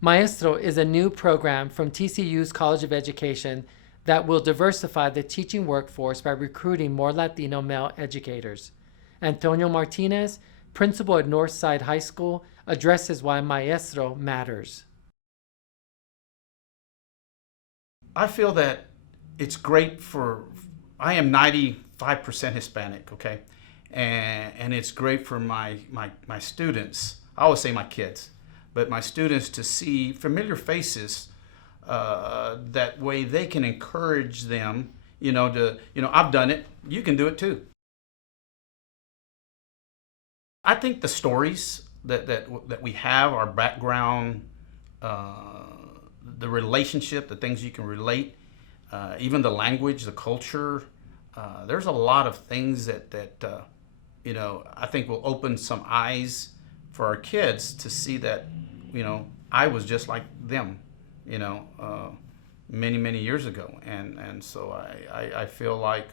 Maestro is a new program from TCU's College of Education that will diversify the teaching workforce by recruiting more Latino male educators. Antonio Martinez, principal at Northside High School, addresses why Maestro matters. I feel that it's great I am 95% Hispanic, okay? And it's great for my students, I always say my kids, but my students to see familiar faces. That way they can encourage them, I've done it, you can do it too. I think the stories that we have, our background, the relationship, the things you can relate, even the language, the culture, there's a lot of things that I think will open some eyes for our kids to see that, I was just like them, many, many years ago. And so I feel like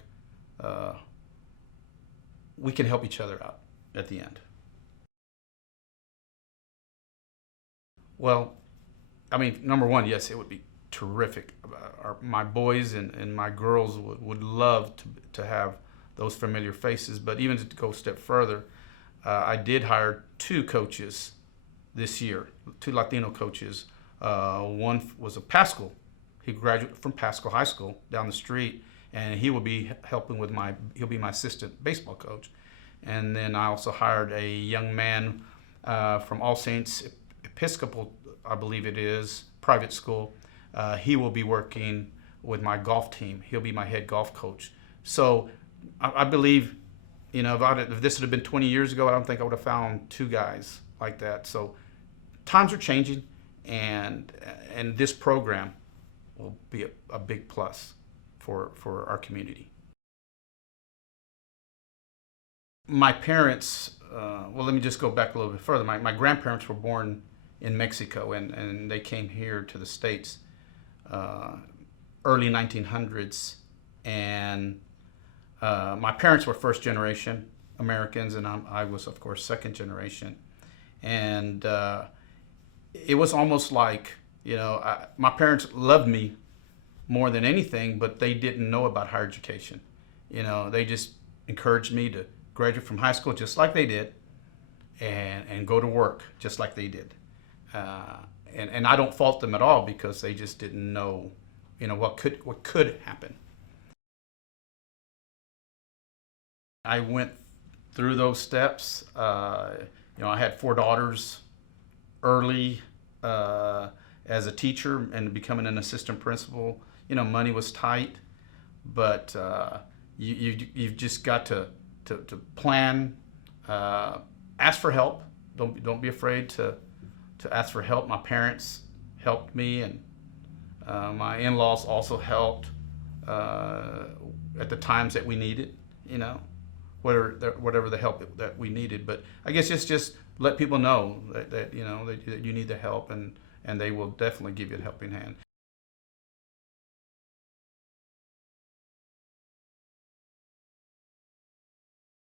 we can help each other out at the end. Well, I mean, number one, yes, it would be terrific. My boys and my girls would love to have those familiar faces. But even to go a step further, I did hire two coaches this year, two Latino coaches. One was a Pascal. He graduated from Pascal High School down the street, and he will be helping with he'll be my assistant baseball coach. And then I also hired a young man from All Saints Episcopal, I believe it is, private school. He will be working with my golf team. He'll be my head golf coach. So I believe, if this had been 20 years ago, I don't think I would have found two guys like that. So times are changing, and this program will be a big plus for our community. My parents, well, let me just go back a little bit further. My grandparents were born in Mexico, and they came here to the States early 1900s. And my parents were first generation Americans, and I was, of course, second generation. And it was almost like, my parents loved me more than anything, but they didn't know about higher education. They just encouraged me to graduate from high school just like they did, and go to work just like they did. And I don't fault them at all, because they just didn't know, what could happen. I went through those steps. I had 4 daughters early as a teacher, and becoming an assistant principal. Money was tight, but you've just got to plan, ask for help. Don't be afraid to ask for help. My parents helped me, and my in-laws also helped at the times that we needed, whatever the help that we needed. But I guess just let people know that you need the help, and they will definitely give you a helping hand.